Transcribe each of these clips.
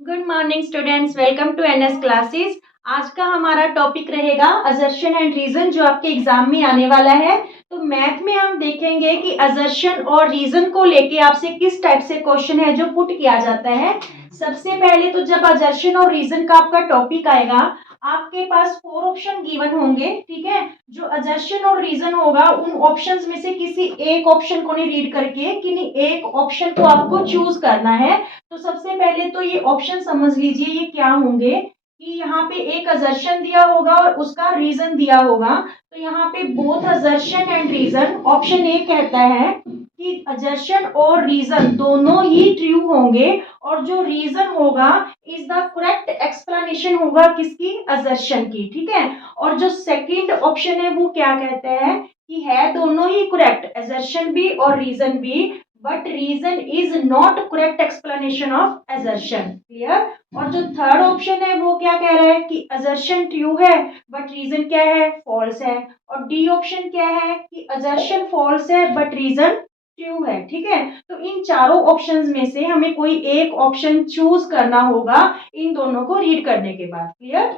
Good morning students, welcome to NS classes. आज का हमारा टॉपिक रहेगा असर्शन एंड रीजन, जो आपके एग्जाम में आने वाला है। तो मैथ में हम देखेंगे कि असर्शन और रीजन को लेके आपसे किस टाइप से क्वेश्चन है जो पुट किया जाता है। सबसे पहले तो जब असर्शन और रीजन का आपका टॉपिक आएगा, आपके पास फोर ऑप्शन गिवन होंगे। ठीक है, जो असर्शन और रीजन होगा उन ऑप्शंस में से किसी एक ऑप्शन को नहीं रीड करके किन्हीं एक ऑप्शन को आपको चूज करना है। तो सबसे पहले तो ये ऑप्शन समझ लीजिए ये क्या होंगे कि यहाँ पे एक असर्शन दिया होगा और उसका रीजन दिया होगा। तो यहाँ पे both assertion and reason, option A कहता है कि असर्शन और रीजन दोनों ही ट्रू होंगे और जो रीजन होगा इज द करेक्ट एक्सप्लेनेशन होगा किसकी, असर्शन की। ठीक है, और जो सेकंड ऑप्शन है वो क्या कहता है कि है दोनों ही करेक्ट, असर्शन भी और रीजन भी, but reason is not correct explanation of assertion. Clear. और जो थर्ड ऑप्शन है वो क्या कह रहा है कि असर्शन ट्रू है बट रीजन क्या है, फॉल्स है। और डी ऑप्शन क्या है कि असर्शन फॉल्स है बट रीजन ट्रू है। ठीक है, तो इन चारों ऑप्शंस में से हमें कोई एक ऑप्शन चूज करना होगा इन दोनों को रीड करने के बाद। क्लियर।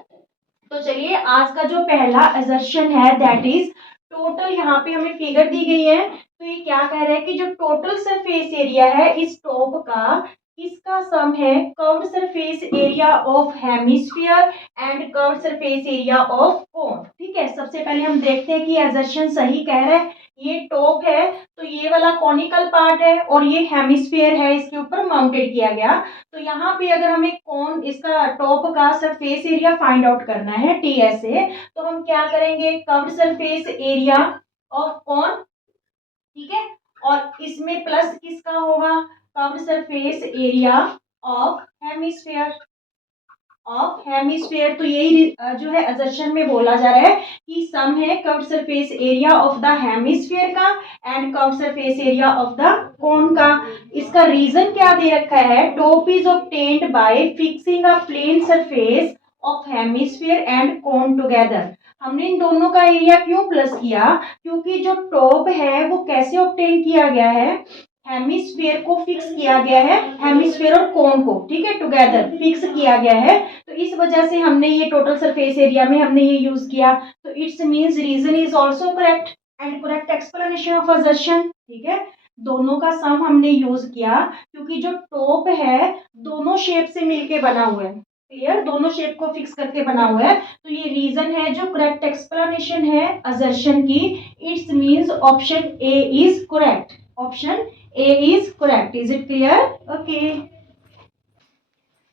तो चलिए, आज का जो पहला असर्शन है दैट इज टोटल, यहाँ पे हमें फिगर दी गई है। तो ये क्या कह रहा है कि जो टोटल सरफेस एरिया है इस टॉप का, इसका सम है curved surface area of hemisphere and curved surface area of cone. ठीक है, सबसे पहले हम देखते हैं कि असर्शन सही कह रहा है। ये टॉप है तो ये वाला कॉनिकल पार्ट है और ये हेमिस्फीयर है, इसके ऊपर माउंटेड किया गया। तो यहाँ पे अगर हमें कौन इसका टॉप का सरफेस एरिया फाइंड आउट करना है टीएस से, तो हम क्या करेंगे, कर्व्ड सरफेस एरिया ऑफ कौन। ठीक है, और इसमें प्लस किसका होगा, curved surface area of hemisphere. तो यही जो है असर्शन में बोला जा रहा है कि सम है curved surface area of the hemisphere का and curved surface area of the cone का। इसका रीजन क्या दे रखा है, top is obtained by fixing a plane surface of hemisphere and cone together. हमने इन दोनों का एरिया क्यों प्लस किया, क्योंकि जो टॉप है वो कैसे ऑब्टेन किया गया है, हेमिस्फीयर को फिक्स किया गया है, हेमिस्फीयर और कोन को, ठीक है, टुगेदर फिक्स किया गया है। तो इस वजह से हमने ये टोटल सरफेस एरिया में हमने ये यूज किया। तो it's means reason is also correct and correct explanation of assertion. ठीक है, दोनों का सम हमने यूज किया क्योंकि जो टॉप है दोनों शेप से मिलके बना हुआ है। क्लियर, दोनों शेप को फिक्स करके बना हुआ है। तो ये रीजन है जो करेक्ट एक्सप्लेनेशन है असर्शन की। It's means option A is correct. Option A is correct. Is it clear? Okay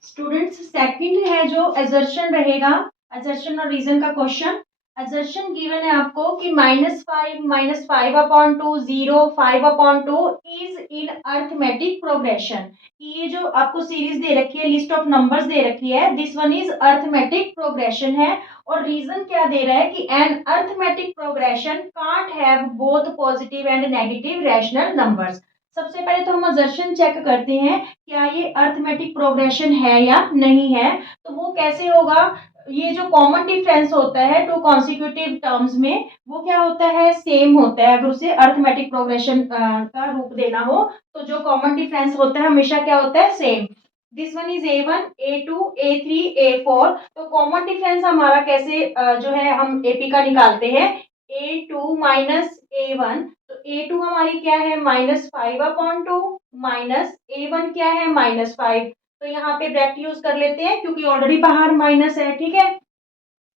students, second है जो असर्शन रहेगा, असर्शन और रीजन का क्वेश्चन। असर्शन गिवन है आपको कि -5 -5/2 0 5/2 इज इन अर्थमेटिक प्रोग्रेशन। ये जो आपको सीरीज दे रखी है, लिस्ट ऑफ नंबर्स दे रखी है, this one is arithmetic progression है। और रीजन क्या दे रहा है कि an arithmetic progression can't have both positive and negative rational numbers. सबसे पहले तो हम असर्शन चेक करते हैं क्या ये अर्थमेटिक प्रोग्रेशन है या नहीं है। तो वो कैसे होगा, ये जो कॉमन डिफरेंस होता है टू कॉन्सिक्यूटिव टर्म्स में वो क्या होता है, सेम होता है। अगर उसे अर्थमेटिक प्रोग्रेशन का रूप देना हो तो जो कॉमन डिफरेंस होता है हमेशा क्या होता है, same. This one is A1 A2 A3 A4। तो कॉमन डिफरेंस हमारा कैसे जो है हम एपी का निकालते हैं, A2 माइनस A1। तो A2 हमारी क्या है, -5/2 माइनस A1 क्या है, -5। तो यहाँ पे ब्रैकेट यूज कर लेते हैं क्योंकि ऑलरेडी बाहर माइनस है। ठीक है,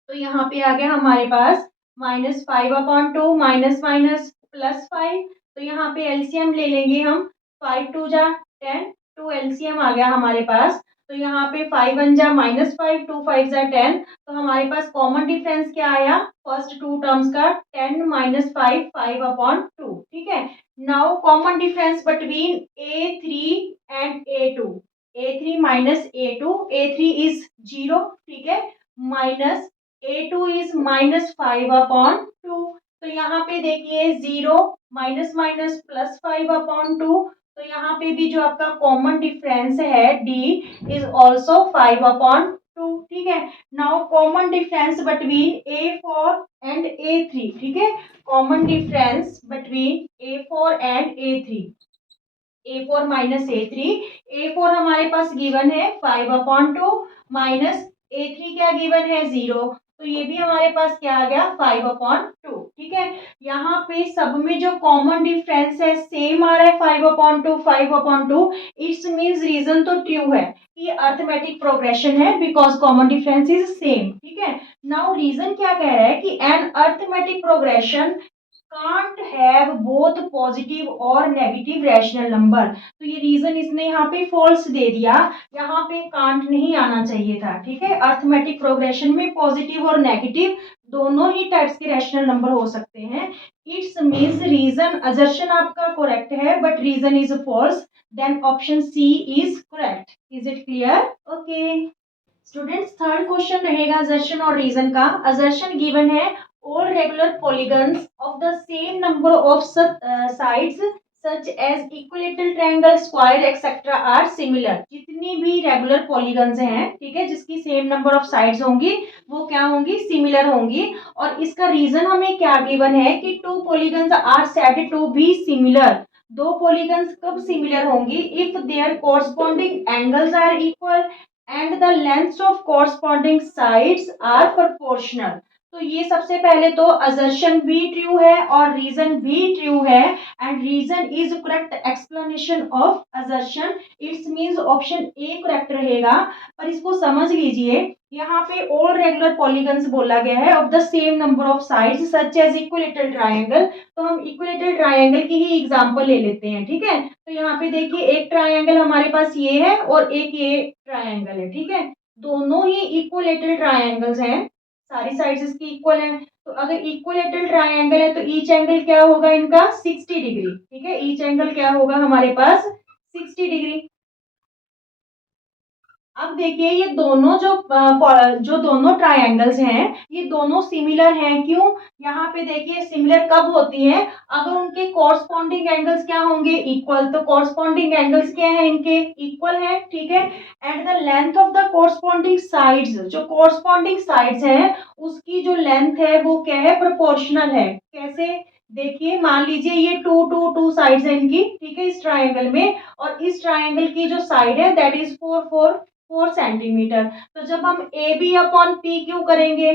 तो यहाँ पे आ गया हमारे पास -5/2 माइनस माइनस +5। तो यहाँ पे एलसीएम ले लेंगे हम, 5 2 जा 10, 2 एलसीएम आ गया हमारे पास। तो यहाँ पे 5 1 जा -5, 2 5 जा 10। तो हमारे पास कॉमन डिफरेंस क्या आया, फर्स्ट टू टर्म्स का 10 -5 5/2। ठीक है, now common difference between A3 and A2, A3 minus A2 is 0। ठीक है, माइनस A2 इज -5/2। तो यहाँ पे देखिए 0 माइनस माइनस +5/2। तो यहाँ पे भी जो आपका कॉमन डिफरेंस है D इज ऑल्सो 5/2। ठीक है, now common difference between A4 and A3। ठीक है, common difference between A4 and A3। A4 minus A3। A4 हमारे पास गिवन है 5/2 माइनस A3 क्या गिवन है 0, तो ये भी हमारे पास क्या आ गया 5/2। ठीक है, यहाँ पे सब में जो कॉमन डिफरेंस है सेम आ रहा है 5/2। इट्स मीन्स रीजन तो ट्रू है कि अर्थमेटिक प्रोग्रेशन है because common difference is same. ठीक है, नाउ रीजन क्या कह रहा है कि an arithmetic progression can't have both positive और नेगेटिव रैशनल नंबर। तो ये रीजन इसने यहाँ पे फॉल्स दे दिया, यहाँ पे कांट नहीं आना चाहिए था। ठीक है, अर्थमेटिक प्रोग्रेशन में पॉजिटिव और नेगेटिव दोनों ही टाइप्स के रैशनल नंबर हो सकते हैं। इट्स मीन्स रीजन असर्शन आपका करेक्ट है but reason is false, then option C is correct. Is it clear? Okay students, third question रहेगा असर्शन और रीजन का। असर्शन गिवन है all regular polygons of the same number of sides such as equilateral triangle, square etc are similar। जितनी भी regular polygons हैं, ठीक है, जिसकी सेम नंबर ऑफ साइड्स होंगी वो क्या होंगी, सिमिलर होंगी। और इसका रीजन हमें क्या गिवन है कि two polygons are said to be similar. दो पॉलीगन्स कब सिमिलर होंगी, if their corresponding angles are equal and the lengths of corresponding sides are proportional. तो ये सबसे पहले तो असर्शन भी ट्रू है और रीजन भी ट्रू है and reason is correct explanation of assertion. It's means option A correct रहेगा। पर इसको समझ लीजिए, यहाँ पे ऑल रेगुलर पॉलीगन्स बोला गया है of the same number of sides such as equilateral triangle. तो हम इक्विलेटरल ट्रायंगल की ही एग्जांपल ले लेते हैं। ठीक है, तो यहाँ पे देखिए एक ट्रायंगल हमारे पास ये है और एक ये ट्रायंगल है। ठीक है, दोनों ही इक्विलेटरल ट्रायंगल्स हैं, सारी साइड्स इसकी इक्वल है। तो अगर इक्विलेटरल ट्रायंगल है तो ईच एंगल क्या होगा इनका 60 डिग्री। ठीक है, ईच एंगल क्या होगा हमारे पास 60 डिग्री। अब देखिए ये दोनों जो दोनों ट्रायंगल्स हैं ये दोनों सिमिलर हैं। क्यों? यहाँ पे देखिए सिमिलर कब होती है, अगर उनके कॉरस्पॉन्डिंग एंगल्स क्या होंगे, इक्वल। तो कॉरस्पॉन्डिंग एंगल्स क्या है इनके, इक्वल है। ठीक है, and the length of the corresponding sides, जो कॉरस्पॉन्डिंग साइड्स है उसकी जो लेंथ है वो क्या है, प्रोपोर्शनल है। कैसे? देखिए मान लीजिए ये टू साइड्स है इनकी, ठीक है, इस ट्रायंगल में, और इस ट्रायंगल की जो साइड है दैट इज 4 सेंटीमीटर। तो जब हम A B upon P Q करेंगे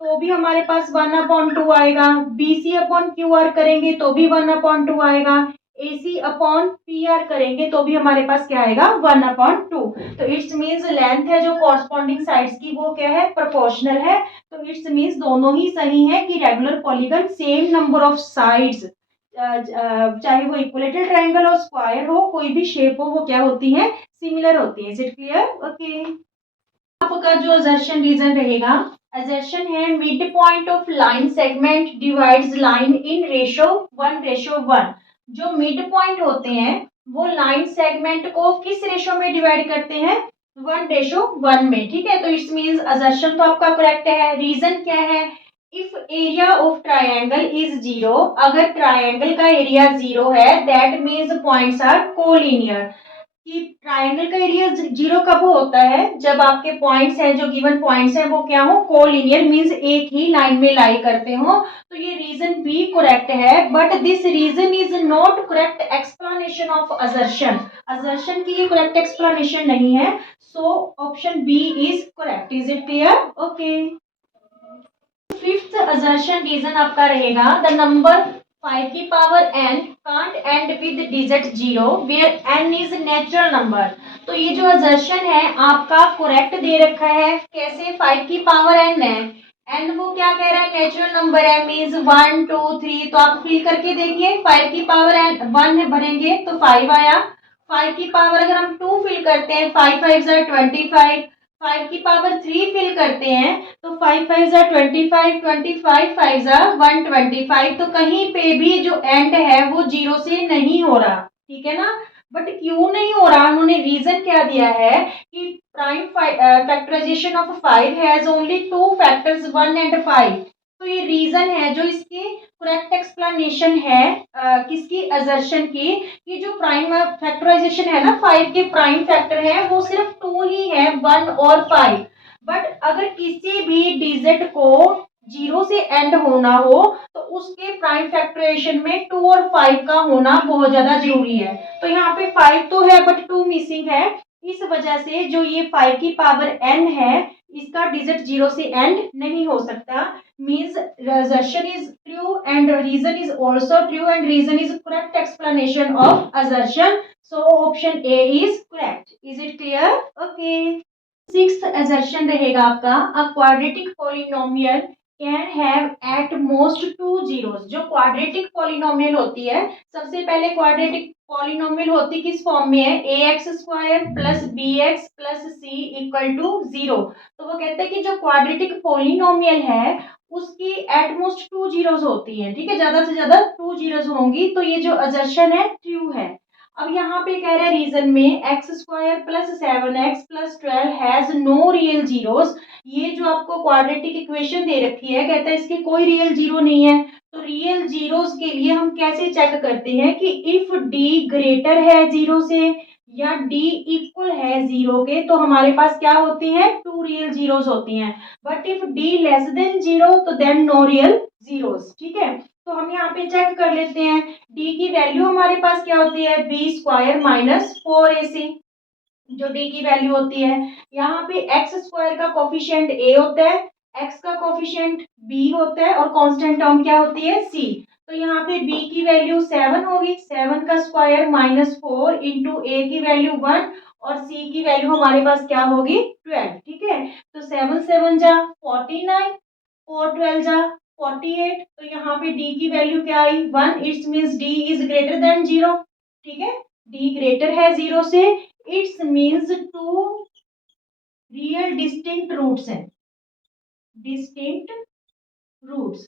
तो भी हमारे पास 1/2 आएगा, B C upon Q R करेंगे तो भी 1/2 आएगा, A C upon P R करेंगे तो भी हमारे पास क्या आएगा 1/2। तो इट्स मीन्स लेंथ है जो कॉरस्पॉन्डिंग साइड्स की वो क्या है, प्रोपोर्शनल है। तो इट्स मीन्स दोनों ही सही है कि regular polygon same number of sides, चाहे वो इक्विलेटरल ट्रायंगल हो, स्क्वायर हो, कोई भी शेप हो, वो क्या होती है, सिमिलर होती है। Is it clear? ओके, आपका जो असर्शन रीजन रहेगा, असर्शन है mid point of line segment divides line in ratio 1:1। जो मिड पॉइंट होते हैं वो लाइन सेगमेंट को किस रेशो में डिवाइड करते हैं, 1:1 में। ठीक है, तो इट्स मींस असर्शन तो आपका करेक्ट है। रीजन क्या है, if area of triangle is 0, अगर ट्रायंगल का एरिया 0 है that means points are collinear. कि ट्रायंगल का एरिया 0 कब होता है, जब आपके पॉइंट्स हैं, जो गिवन पॉइंट्स हैं वो क्या हो, कोलिनियर मींस एक ही लाइन में लाई करते हो। तो ये रीजन भी करेक्ट है but this reason is not correct explanation of assertion. Assertion की ये करेक्ट एक्सप्लेनेशन नहीं है, so option B is correct. Is it clear? Okay, fifth assertion reason आपका रहेगा, द नंबर 5 की power n can't end with digit 0 where n is natural number. तो ये जो असर्शन है आपका करेक्ट दे रखा है। कैसे? 5 की पावर n है, n वो क्या कह रहा है, नेचुरल नंबर है, मीन्स 1 2 3। तो आप फिल करके देखिए, 5 की पावर n 1 भरेंगे तो 5 आया। 5 की पावर अगर हम 2 फिल करते हैं, 5 5 25, 5 की पावर 3 फिल करते हैं तो 5 5 25, 25 5 125। तो कहीं पे भी जो एंड है वो 0 से नहीं हो रहा। ठीक है ना, बट क्यों नहीं हो रहा, उन्होंने रीजन क्या दिया है कि prime factorization of 5 has only 2 factors 1 and 5। तो ये रीजन है जो इसकी करेक्ट एक्सप्लेनेशन है किसकी, असर्शन की, कि जो प्राइम फैक्टराइजेशन है ना 5 के प्राइम फैक्टर है वो सिर्फ 2 ही है, 1 और 5। बट अगर किसी भी डिजिट को जीरो से एंड होना हो तो उसके प्राइम फैक्टराइजेशन में 2 और 5 का होना बहुत ज्यादा जरूरी है। तो यहाँ पे 5 तो है बट 2 मिसिंग है, इस वजह से जो ये 5 की पावर n है इसका डिजिट जीरो से एंड नहीं हो सकता। Means assertion is true and reason is also true and reason is correct explanation of assertion. So option A is correct. Is it clear? Okay. Sixth assertion रहेगा आपका a quadratic polynomial can have at most two zeros. जो quadratic polynomial होती है, सबसे पहले quadratic polynomial होती किस form में है, a x square plus b x plus c equal to zero. तो वो कहते हैं कि जो क्वाड्रेटिक पॉलिनोमियल है उसकी एटमोस्ट टू जीरोस होती है, ठीक है, ज्यादा से ज्यादा टू जीरोस होंगी। तो ये जो असर्शन है ट्रू है। अब यहाँ पे कह रहा है रीजन में x square plus 7x plus 12 has no real zeros. ये जो आपको क्वाड्रेटिक इक्वेशन दे रखी है, कहता है इसके कोई रियल जीरो नहीं है। तो रियल जीरोस के लिए हम कैसे चेक करते हैं कि इफ डी ग्रेटर है जीरो से या डी इक्वल है जीरो के, तो हमारे पास क्या होते हैं, टू रियल जीरोस होती हैं। But if D less than zero तो देन नो रियल जीरोस, ठीक है। तो हम यहाँ पे चेक कर लेते हैं, डी की वैल्यू हमारे पास क्या होती है, बी स्क्वायर माइनस 4ac, जो डी की वैल्यू होती है। यहाँ पे एक्स स्क्वायर का कोफिशिएंट ए होता है, एक्स का कोफिशिएंट बी होता है और कांस्टेंट टर्म क्या होती है, सी। तो यहाँ पे बी की वैल्यू 7 होगी, 7 का स्क्वायर माइनस 4 इंटू ए की वैल्यू 1 और सी की वैल्यू हमारे पास क्या होगी 12, ठीक है। तो 7 7 जा 49, 4 12 जा 48। तो यहाँ पे डी की वैल्यू क्या आई 1, it's means D is greater than zero, ठीक है, डी ग्रेटर है जीरो से, it's means two real distinct roots हैं, डिस्टिंक्ट रूट्स,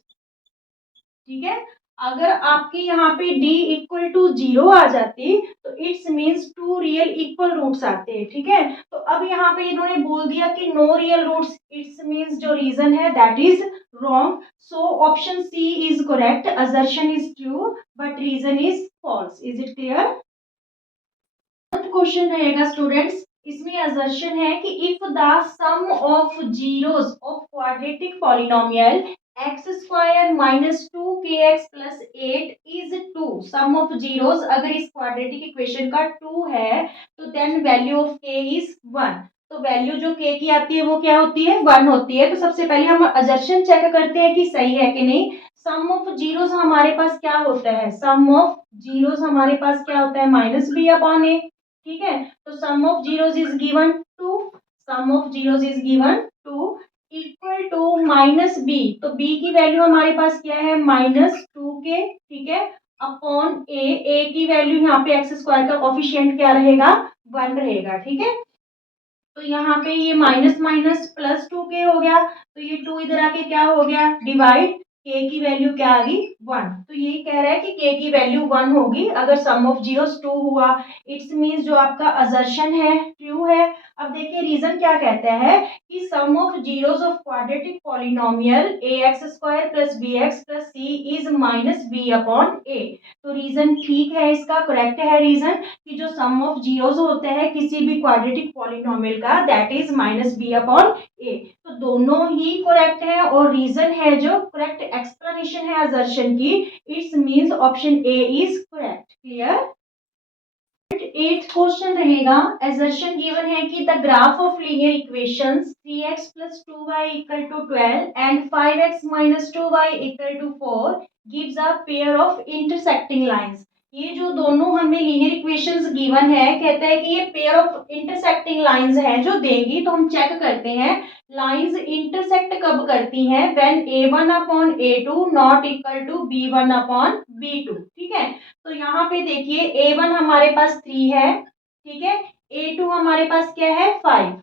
ठीक है। अगर आपके यहाँ पे d इक्वल टू जीरो आ जाती तो it's means two real equal roots आते हैं, ठीक है। तो अब यहाँ पे इन्होंने बोल दिया कि no real roots, it's means जो रीजन है that is wrong. So option C is correct, assertion is true but reason is false. Is it clear? Question रहेगा स्टूडेंट्स, इसमें असर्शन है कि if the sum of zeros of quadratic polynomial x square minus 2kx plus 8 is 2, sum of zeros अगर इस quadratic equation का 2 है तो then value of k is 1। तो वैल्यू जो k की आती है वो क्या होती है, 1 होती है। तो सबसे पहले हम असर्शन चेक करते हैं कि सही है कि नहीं। सम ऑफ जीरोस हमारे पास क्या होता है, सम ऑफ जीरोस हमारे पास क्या होता है, माइनस बी अपॉन ए, ठीक है। तो sum of zeros is given 2, sum of zeros is given 2 equal to minus b. तो बी की वैल्यू हमारे पास क्या है, -2k, ठीक है, अपॉन ए की वैल्यू यहाँ पे एक्स स्क्वायर का कोफिशिएंट क्या रहेगा, 1 रहेगा, ठीक है। तो यहाँ पे ये माइनस माइनस प्लस 2k हो गया, तो ये 2 इधर आके क्या हो गया, डिवाइड, k की वैल्यू क्या आ गई 1। तो यही कह रहा है कि k की वैल्यू 1 होगी अगर सम ऑफ जीरोस 2 हुआ। इट्स मीन्स जो आपका असर्शन है ट्रू है। अब देखिए रीजन क्या कहता है कि sum of zeros of quadratic polynomial a x square plus b x plus c is minus b upon a. तो रीजन ठीक है, इसका करेक्ट है रीजन कि जो सम ऑफ जीरोस होते हैं किसी भी क्वाड्रेटिक पॉलिनोमियल का that is minus b upon a. तो दोनों ही करेक्ट है और रीजन है जो करेक्ट एक्सप्लेनेशन है असर्शन की, it's means option A is correct. Clear? Eighth question रहेगा, असर्शन गिवन है कि the graph of linear equations 3x plus 2y equal to 12 and 5x minus 2y equal to 4 gives a pair of intersecting lines। ये जो दोनों हमें linear equations given है, कहता है कि ये पेयर ऑफ इंटरसेक्टिंग लाइंस हैं जो देंगी। तो हम चेक करते हैं लाइंस इंटरसेक्ट कब करती हैं, when a1 upon a2 not equal to b1 upon b2, ठीक है। तो यहाँ पे देखिए a1 हमारे पास 3 है, ठीक है, a2 हमारे पास क्या है 5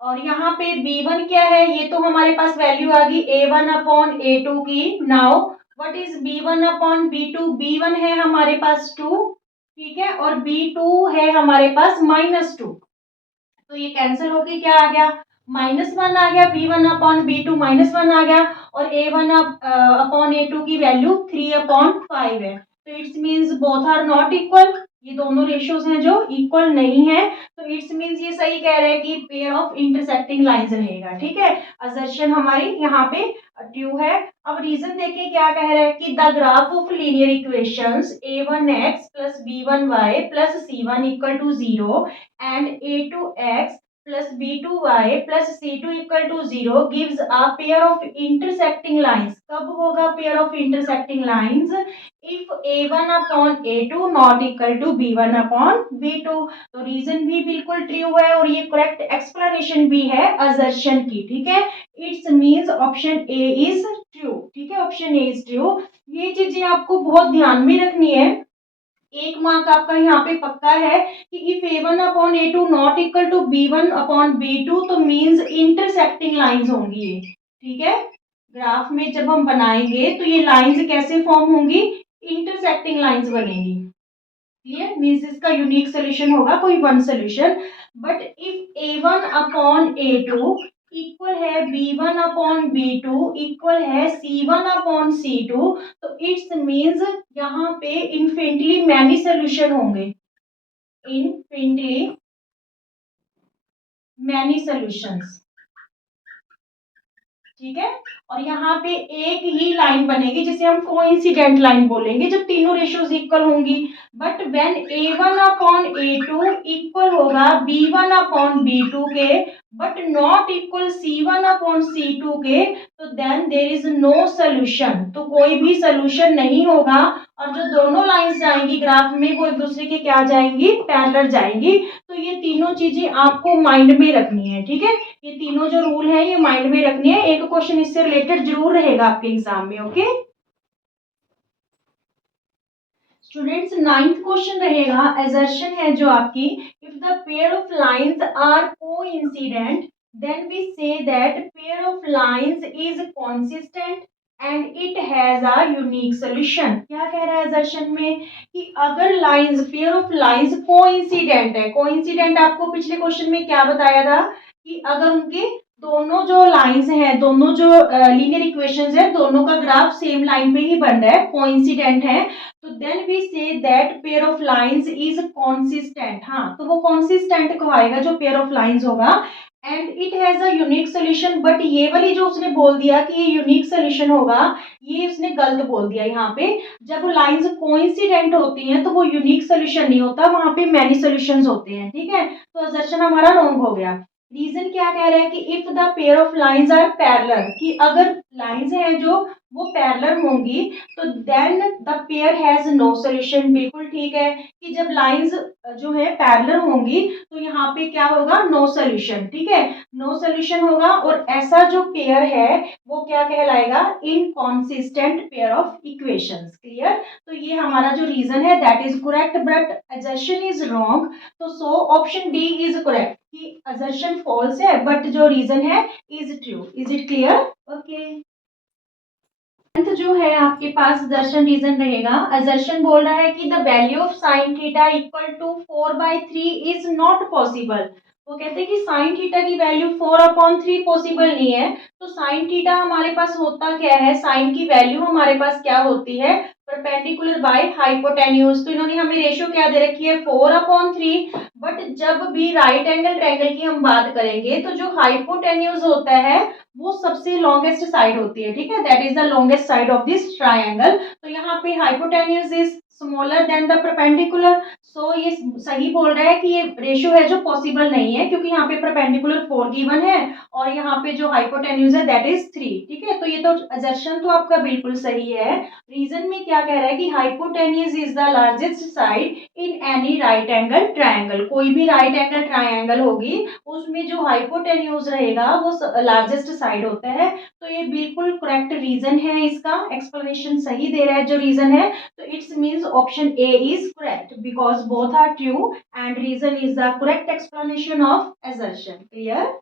और यहाँ पे b1 क्या है, ये तो हमारे पास वैल्यू आ गई a1 अपॉन a2 की। Now what is b1 upon b2, b1 है हमारे पास 2, ठीक है, और b2 है हमारे पास -2। तो ये कैंसिल होके क्या आ गया, -1 आ गया, b1 अपॉन b2 -1 आ गया और a1 अपॉन a2 की वैल्यू 3 अपॉन 5 है। तो it's means both are not equal, ये दोनों रेशियोज हैं जो इक्वल नहीं है, तो इट्स मीन्स ये सही कह रहे हैं कि पेयर ऑफ इंटरसेक्टिंग लाइंस रहेगा। ठीक है, असर्शन हमारी यहाँ पे ट्रू है। अब रीजन देखिए क्या कह रहा है कि the graph of linear equations a1x plus b1y plus c1 equal to 0 and a2x plus b2y plus c2 equal to 0 gives a pair of intersecting lines। कब होगा pair of intersecting lines? if a1 upon a2 not equal to b1 upon b2। तो reason भी बिल्कुल true है और ये correct explanation भी है असर्शन की। ठीक है, it's means option A is true. ठीक है, ऑप्शन ए इज ट्रू। ये चीजें आपको बहुत ध्यान में रखनी है। एक मार्क आपका यहाँ पे पक्का है कि if a1 upon a2 not equal to b1 upon b2 तो मींस इंटरसेक्टिंग लाइंस होंगी ये। ठीक है, ग्राफ में जब हम बनाएंगे तो ये लाइंस कैसे फॉर्म होंगी? इंटरसेक्टिंग लाइंस बनेंगी। क्लियर, मींस इसका यूनिक सोल्यूशन होगा कोई one solution. But if a1 upon a2 equal है b1 अपॉन b2 इक्वल है c1 अपॉन c2 तो इट्स मींस यहाँ पे इन्फिनिटली मैनी सोल्यूशन होंगे, इन्फिनिटली मैनी सॉल्यूशंस। ठीक है, और यहाँ पे एक ही लाइन बनेगी जिसे हम कोइंसिडेंट लाइन बोलेंगे जब तीनों रेशियोज इक्वल होंगी। But when a1 upon a2 equal होगा b1 अपॉन b2 के but not equal c1 upon c2 के तो then there is no solution. तो कोई भी सोल्यूशन नहीं होगा और जो दोनों लाइंस जाएंगी ग्राफ में वो एक दूसरे के क्या जाएंगी? पैरेलल जाएंगी। तो ये तीनों चीजें आपको माइंड में रखनी है। ठीक है, ये तीनों जो रूल है ये माइंड में रखनी है। एक क्वेश्चन इससे रिलेटेड जरूर रहेगा आपके एग्जाम में। ओके स्टूडेंट्स, नाइन्थ क्वेश्चन रहेगा, असर्शन है जो आपकी, if the pair of lines are coincident then we say that pair of lines is consistent and it has a unique solution. क्या कह रहा है असर्शन में कि अगर lines, pair of lines coincident है। कोइंसिडेंट आपको पिछले क्वेश्चन में क्या बताया था कि अगर उनके दोनों जो लाइंस हैं, दोनों जो लीनियर इक्वेशंस है, दोनों का ग्राफ सेम लाइन पे ही बन रहा है, कोइंसिडेंट है, तो then we say that pair of lines is consistent. हाँ, तो वो कॉन्सिस्टेंट कहलाएगा जो पेयर ऑफ लाइंस होगा and it has a unique solution. But ये वाली जो उसने बोल दिया कि ये यूनिक सोल्यूशन होगा, ये उसने गलत बोल दिया। यहाँ पे जब लाइंस कोइंसिडेंट होती हैं तो वो यूनिक सोल्यूशन नहीं होता, वहां पे मैनी सोल्यूशंस होते हैं। ठीक है, तो असर्शन हमारा रॉन्ग हो गया। रीजन क्या कह रहा है कि if the pair of lines are parallel, कि अगर लाइंस हैं जो वो पैरेलल होंगी तो then the pair has no solution. बिल्कुल ठीक है कि जब लाइंस जो है पैरेलल होंगी तो यहाँ पे क्या होगा? No solution. ठीक है, नो सोल्यूशन होगा और ऐसा जो पेयर है वो क्या कहलाएगा? Inconsistent pair of equations. Clear, तो ये हमारा जो रीजन है that is correct but assertion is wrong. तो so option d is correct कि assertion फॉल्स है बट जो रीजन है is true. Is it clear? Okay, जो है आपके पास दर्शन रीजन रहेगा। असर्शन बोल रहा है कि the value of sine theta equal to 4/3 is not possible. वो कहते हैं कि साइन थीटा की वैल्यू 4/3 पॉसिबल नहीं है। तो साइन थीटा हमारे पास होता क्या है? साइन की वैल्यू हमारे पास क्या होती है? Perpendicular by hypotenuse. तो इन्होंने हमें रेशियो क्या दे रखी है? 4/3। बट जब भी राइट एंगल ट्रायंगल की हम बात करेंगे तो जो हाइपोटेन्यूज होता है वो सबसे लॉन्गेस्ट साइड होती है। ठीक है, that is the longest side of this triangle. तो यहाँ पे hypotenuse is smaller than the perpendicular. So ये सही बोल रहा है कि ये रेशियो है जो पॉसिबल नहीं है क्योंकि यहाँ पे परपेंडिकुलर 4 गिवन है और यहाँ पे जो हाइपोटेन्यूज है दैट इज 3। ठीक है, तो ये तो असर्शन तो आपका बिल्कुल सही है। रीजन में क्या कह रहा है कि hypotenuse is the largest side in any right angle triangle. कोई भी राइट एंगल ट्रायंगल होगी उसमें जो हाइपोटेन्यूज रहेगा वो लार्जेस्ट साइड होता है। तो ये बिल्कुल करेक्ट रीजन है, इसका एक्सप्लेनेशन सही दे रहा है जो रीजन है। तो it's means option A is correct because both are true and reason is the correct explanation of assertion। Clear?